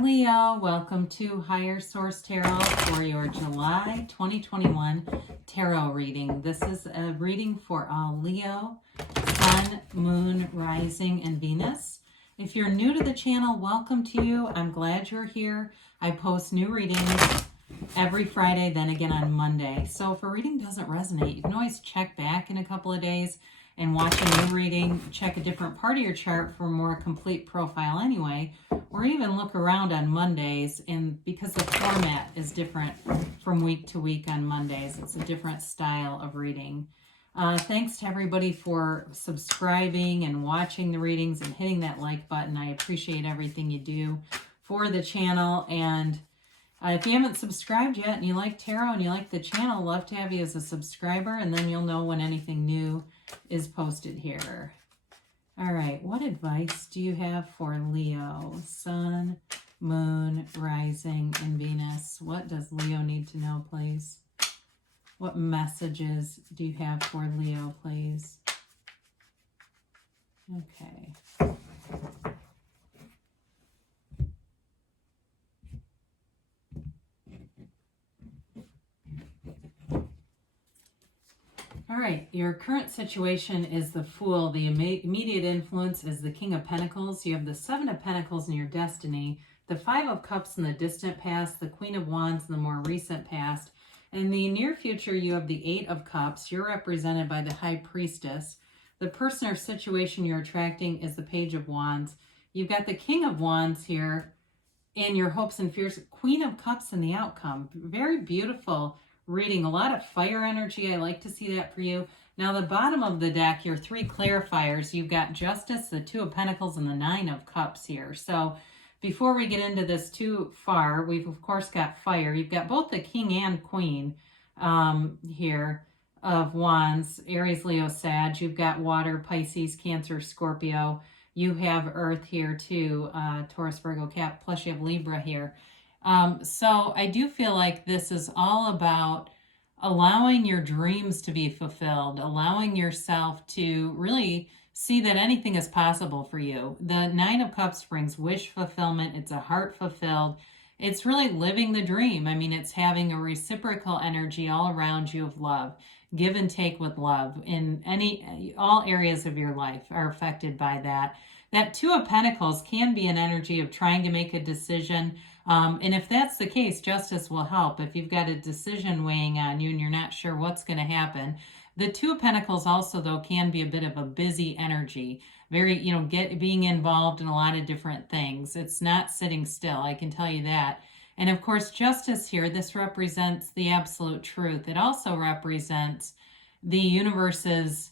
Hi Leo, welcome to Higher Source Tarot for your July 2021 tarot reading. This is a reading for all Leo, Sun, Moon, Rising, and Venus. If you're new to the channel, welcome to you. I'm glad you're here. I post new readings every Friday, then again on Monday. So if a reading doesn't resonate, you can always check back in a couple of days and watch a new reading, check a different part of your chart for a more complete profile anyway, or even look around on Mondays, and because the format is different from week to week on Mondays, it's a different style of reading. Thanks to everybody for subscribing and watching the readings and hitting that like button. I appreciate everything you do for the channel. And if you haven't subscribed yet and you like tarot and you like the channel, love to have you as a subscriber, and then you'll know when anything new is posted here. All right, what advice do you have for Leo, Sun, Moon, Rising, and Venus? What does Leo need to know, please? What messages do you have for Leo, please? Okay. All right, your current situation is the Fool. The immediate influence is the King of Pentacles. You have the Seven of Pentacles in your destiny, the Five of Cups in the distant past, the Queen of Wands in the more recent past. In the near future, you have the Eight of Cups. You're represented by the High Priestess. The person or situation you're attracting is the Page of Wands. You've got the King of Wands here and your hopes and fears. Queen of Cups in the outcome. Very beautiful reading. A lot of fire energy. I like to see that for you. Now, the bottom of the deck, your three clarifiers, you've got Justice, the Two of Pentacles, and the Nine of Cups here. So before we get into this too far, we've of course got fire. You've got both the King and Queen here of Wands, Aries, Leo, Sag. You've got water, Pisces, Cancer, Scorpio. You have Earth here too, Taurus, Virgo, Cap, plus you have Libra here. So I do feel like this is all about allowing your dreams to be fulfilled, allowing yourself to really see that anything is possible for you. The Nine of Cups brings wish fulfillment. It's a heart fulfilled. It's really living the dream. I mean, it's having a reciprocal energy all around you of love, give and take with love in all areas of your life are affected by that. That Two of Pentacles can be an energy of trying to make a decision. And if that's the case, Justice will help. If you've got a decision weighing on you and you're not sure what's going to happen. The Two of Pentacles also, though, can be a bit of a busy energy. Very, being involved in a lot of different things. It's not sitting still, I can tell you that. And of course, Justice here, this represents the absolute truth. It also represents the universe's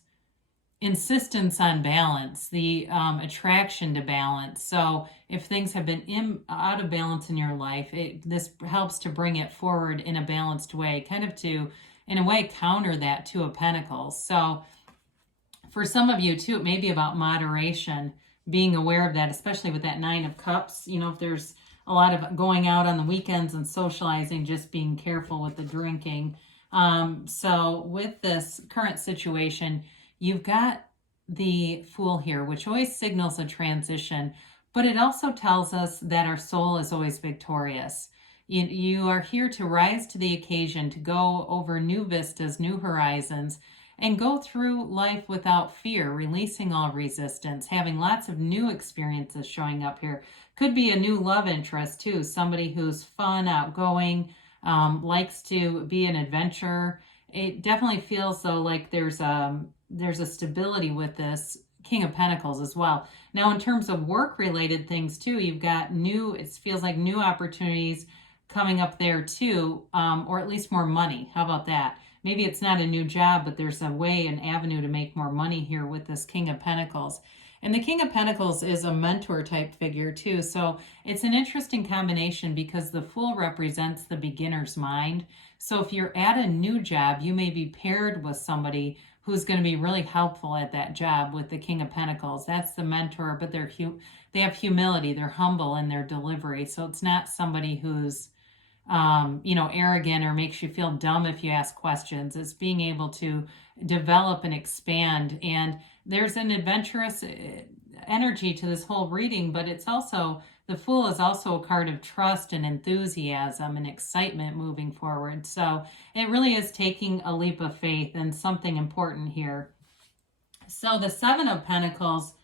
insistence on balance, the attraction to balance. So if things have been out of balance in your life, this helps to bring it forward in a balanced way, kind of to, in a way, counter that Two of Pentacles. So for some of you too, it may be about moderation, being aware of that, especially with that Nine of Cups. If there's a lot of going out on the weekends and socializing, just being careful with the drinking. So with this current situation, you've got the Fool here, which always signals a transition, but it also tells us that our soul is always victorious. You are here to rise to the occasion, to go over new vistas, new horizons, and go through life without fear, releasing all resistance, having lots of new experiences showing up here. Could be a new love interest too, somebody who's fun, outgoing, likes to be an adventurer. It definitely feels though like there's a stability with this King of Pentacles as well. Now, in terms of work-related things too, you've got it feels like new opportunities coming up there too, or at least more money. How about that? Maybe it's not a new job, but there's a way, an avenue to make more money here with this King of Pentacles. And the King of Pentacles is a mentor type figure too. So it's an interesting combination because the Fool represents the beginner's mind. So if you're at a new job, you may be paired with somebody who's going to be really helpful at that job with the King of Pentacles. That's the mentor, but they have humility. They're humble in their delivery. So it's not somebody who's arrogant or makes you feel dumb if you ask questions. It's being able to develop and expand. And there's an adventurous energy to this whole reading, but it's also the Fool is also a card of trust and enthusiasm and excitement moving forward. So it really is taking a leap of faith and something important here. So the Seven of Pentacles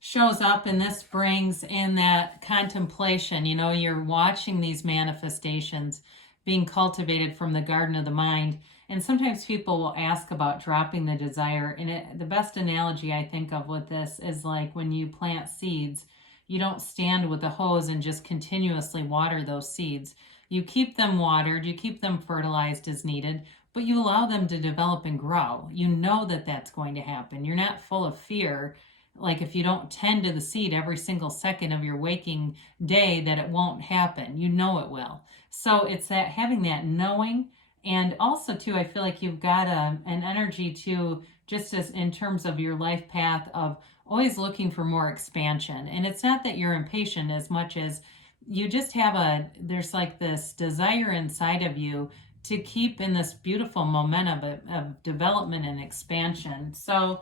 shows up, and this brings in that contemplation. You know, you're watching these manifestations being cultivated from the garden of the mind. And sometimes people will ask about dropping the desire. And the best analogy I think of with this is like when you plant seeds, you don't stand with a hose and just continuously water those seeds. You keep them watered, you keep them fertilized as needed, but you allow them to develop and grow. You know that that's going to happen. You're not full of fear. Like if you don't tend to the seed every single second of your waking day, that it won't happen. You know it will. So it's that having that knowing. And also too, I feel like you've got an energy too, just as in terms of your life path of always looking for more expansion. And it's not that you're impatient as much as you just have there's like this desire inside of you to keep in this beautiful momentum of development and expansion. So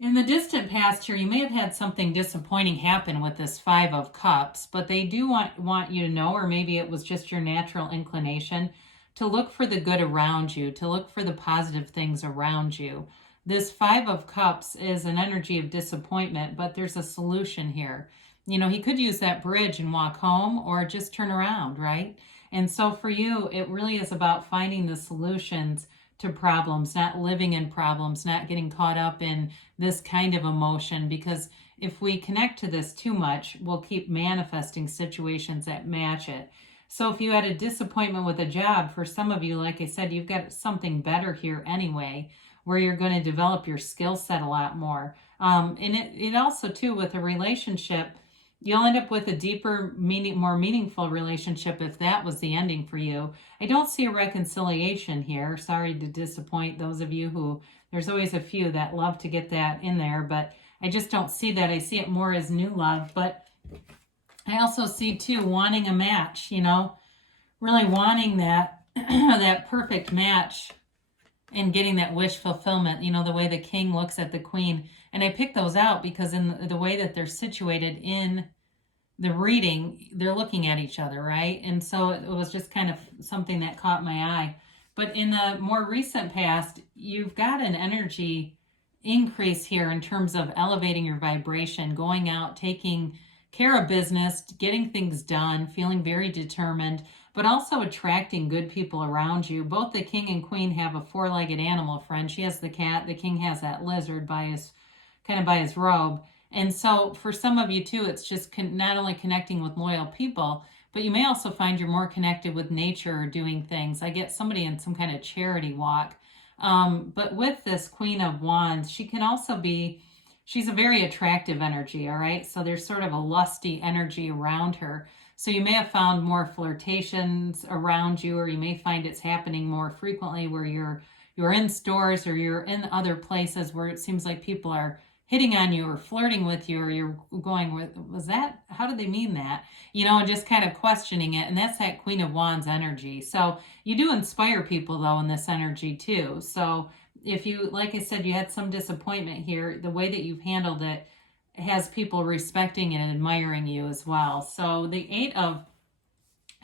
in the distant past here, you may have had something disappointing happen with this Five of Cups, but they do want you to know, or maybe it was just your natural inclination, to look for the good around you, to look for the positive things around you. This Five of Cups is an energy of disappointment, but there's a solution here. You know, he could use that bridge and walk home or just turn around, right? And so for you, it really is about finding the solutions to problems, not living in problems, not getting caught up in this kind of emotion, because if we connect to this too much, we'll keep manifesting situations that match it. So if you had a disappointment with a job, for some of you, like I said, you've got something better here anyway, where you're going to develop your skill set a lot more. And it also too, with a relationship, you'll end up with a deeper, more meaningful relationship if that was the ending for you. I don't see a reconciliation here. Sorry to disappoint those of you who, there's always a few that love to get that in there, but I just don't see that. I see it more as new love. But I also see too, wanting a match, you know, really wanting that, that perfect match and getting that wish fulfillment, you know, the way the king looks at the queen. And I picked those out because in the way that they're situated in the reading, they're looking at each other, right? And so it was just kind of something that caught my eye. But in the more recent past, you've got an energy increase here in terms of elevating your vibration, going out, taking care of business, getting things done, feeling very determined, but also attracting good people around you. Both the king and queen have a four-legged animal friend. She has the cat. The king has that lizard by his robe. And so for some of you too, it's just not only connecting with loyal people, but you may also find you're more connected with nature or doing things. I get somebody in some kind of charity walk. But with this Queen of Wands, she can also be, she's a very attractive energy, all right? So there's sort of a lusty energy around her. So you may have found more flirtations around you, or you may find it's happening more frequently where you're in stores or you're in other places where it seems like people are hitting on you or flirting with you, or you're going, was that, how did they mean that? You know, and just kind of questioning it. And that's that Queen of Wands energy. So you do inspire people though in this energy too. So if you, like I said, you had some disappointment here, the way that you've handled it has people respecting and admiring you as well. So the Eight of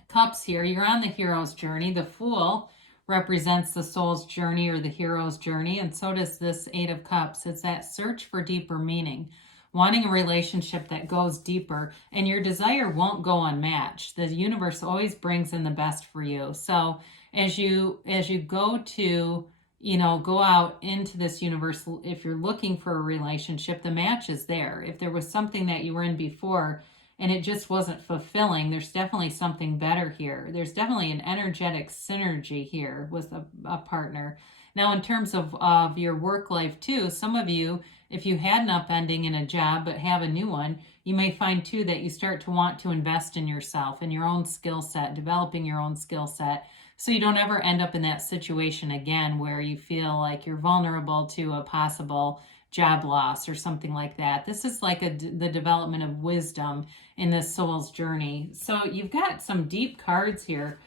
Cups here, you're on the hero's journey. The Fool represents the soul's journey or the hero's journey, and so does this Eight of Cups. It's that search for deeper meaning, wanting a relationship that goes deeper, and your desire won't go unmatched. The universe always brings in the best for you. So as you go to, you know, go out into this universe, if you're looking for a relationship, the match is there. If there was something that you were in before and it just wasn't fulfilling, there's definitely something better here. There's definitely an energetic synergy here with a partner. Now, in terms of your work life too, some of you, if you had an upending in a job but have a new one, you may find too that you start to want to invest in yourself and your own skill set, developing your own skill set, so you don't ever end up in that situation again where you feel like you're vulnerable to a possible job loss or something like that. This is like the development of wisdom in this soul's journey. So you've got some deep cards here.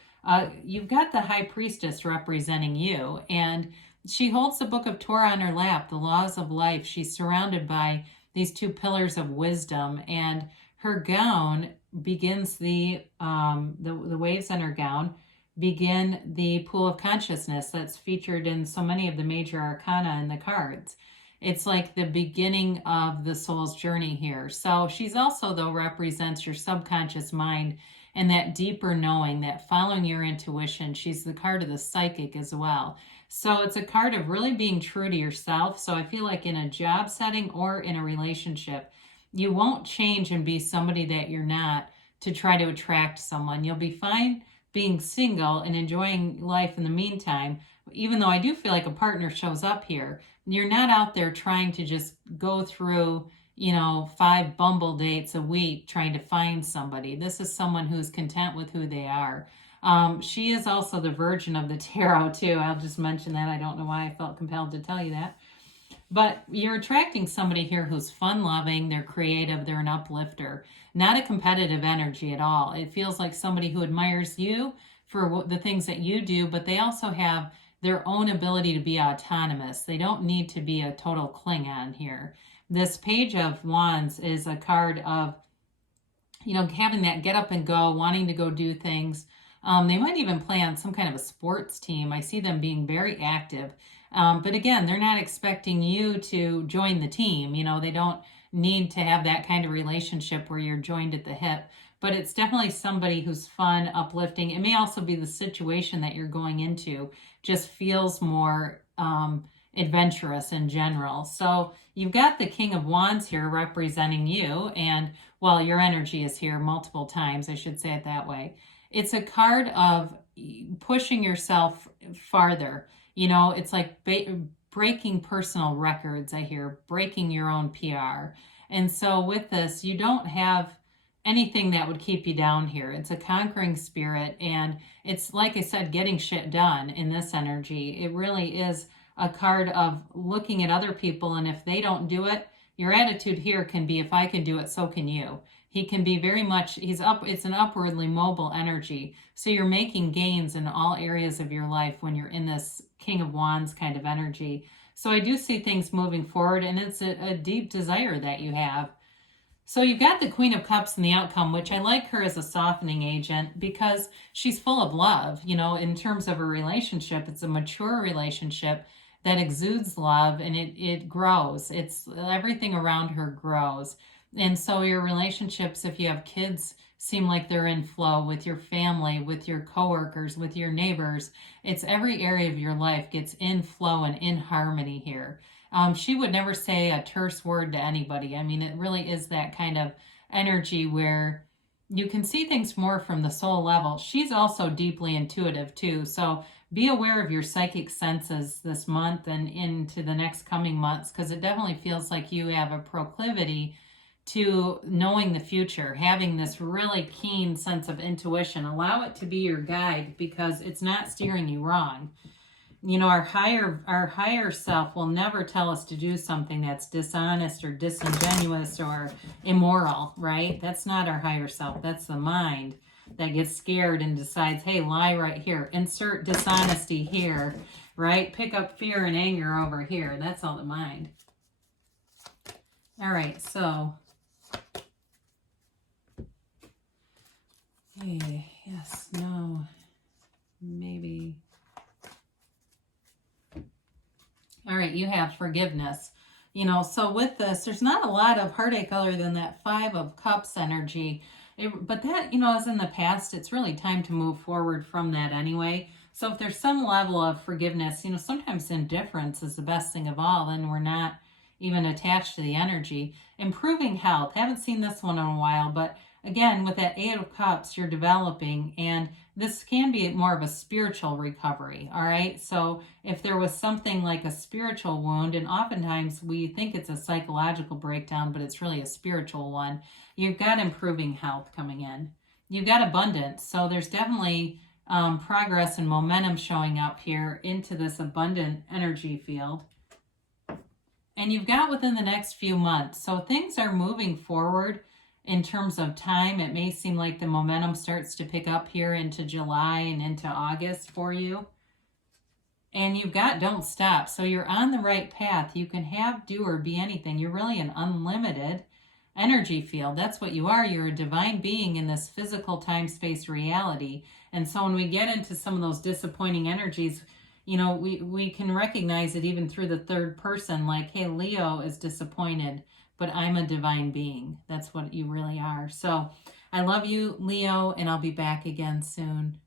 You've got the High Priestess representing you, and she holds the Book of Torah on her lap, the laws of life. She's surrounded by these two pillars of wisdom, and her gown begins the waves in her gown begin the pool of consciousness that's featured in so many of the major arcana in the cards. It's like the beginning of the soul's journey here. So she's also, though, represents your subconscious mind and that deeper knowing, that following your intuition. She's the card of the psychic as well. So it's a card of really being true to yourself. So I feel like in a job setting or in a relationship, you won't change and be somebody that you're not to try to attract someone. You'll be fine being single and enjoying life in the meantime, even though I do feel like a partner shows up here. You're not out there trying to just go through, 5 Bumble dates a week trying to find somebody. This is someone who's content with who they are. She is also the Virgin of the Tarot too. I'll just mention that. I don't know why I felt compelled to tell you that. But you're attracting somebody here who's fun-loving, they're creative, they're an uplifter, not a competitive energy at all. It feels like somebody who admires you for the things that you do, but they also have their own ability to be autonomous. They don't need to be a total Klingon here. This Page of Wands is a card of, having that get up and go, wanting to go do things. They might even play on some kind of a sports team. I see them being very active. But again, they're not expecting you to join the team. They don't need to have that kind of relationship where you're joined at the hip. But it's definitely somebody who's fun, uplifting. It may also be the situation that you're going into just feels more adventurous in general. So you've got the King of Wands here representing you. And, well, your energy is here multiple times. I should say it that way. It's a card of pushing yourself farther. It's like breaking personal records, I hear, breaking your own PR. And so with this, you don't have anything that would keep you down here. It's a conquering spirit. And it's, like I said, getting shit done in this energy. It really is a card of looking at other people. And if they don't do it, your attitude here can be, if I can do it, so can you. He can be very much, it's an upwardly mobile energy. So you're making gains in all areas of your life when you're in this King of Wands kind of energy. So I do see things moving forward, and it's a deep desire that you have. So you've got the Queen of Cups in the outcome, which I like her as a softening agent because she's full of love. In terms of a relationship, it's a mature relationship that exudes love, and it grows. It's everything around her grows. And so your relationships, if you have kids, seem like they're in flow with your family, with your coworkers, with your neighbors. It's every area of your life gets in flow and in harmony here. She would never say a terse word to anybody. I mean, it really is that kind of energy where you can see things more from the soul level. She's also deeply intuitive too. So be aware of your psychic senses this month and into the next coming months, because it definitely feels like you have a proclivity to knowing the future, having this really keen sense of intuition. Allow it to be your guide because it's not steering you wrong. Our higher self will never tell us to do something that's dishonest or disingenuous or immoral, right? That's not our higher self. That's the mind that gets scared and decides, hey, lie right here. Insert dishonesty here, right? Pick up fear and anger over here. That's all the mind. All right, so hey, yes, no, maybe. All right, you have forgiveness. So with this, there's not a lot of heartache other than that 5 of Cups energy. But that, is in the past. It's really time to move forward from that anyway. So if there's some level of forgiveness, sometimes indifference is the best thing of all, and we're not even attached to the energy. Improving health. Haven't seen this one in a while, but again, with that 8 of Cups, you're developing, and this can be more of a spiritual recovery, all right? So if there was something like a spiritual wound, and oftentimes we think it's a psychological breakdown, but it's really a spiritual one, you've got improving health coming in. You've got abundance, so there's definitely progress and momentum showing up here into this abundant energy field. And you've got within the next few months, so things are moving forward. In terms of time, it may seem like the momentum starts to pick up here into July and into August for you. And you've got don't stop. So you're on the right path. You can have, do, or be anything. You're really an unlimited energy field. That's what you are. You're a divine being in this physical time-space reality. And so when we get into some of those disappointing energies, you know, we can recognize it even through the third person, like, hey, Leo is disappointed, but I'm a divine being. That's what you really are. So I love you, Leo, and I'll be back again soon.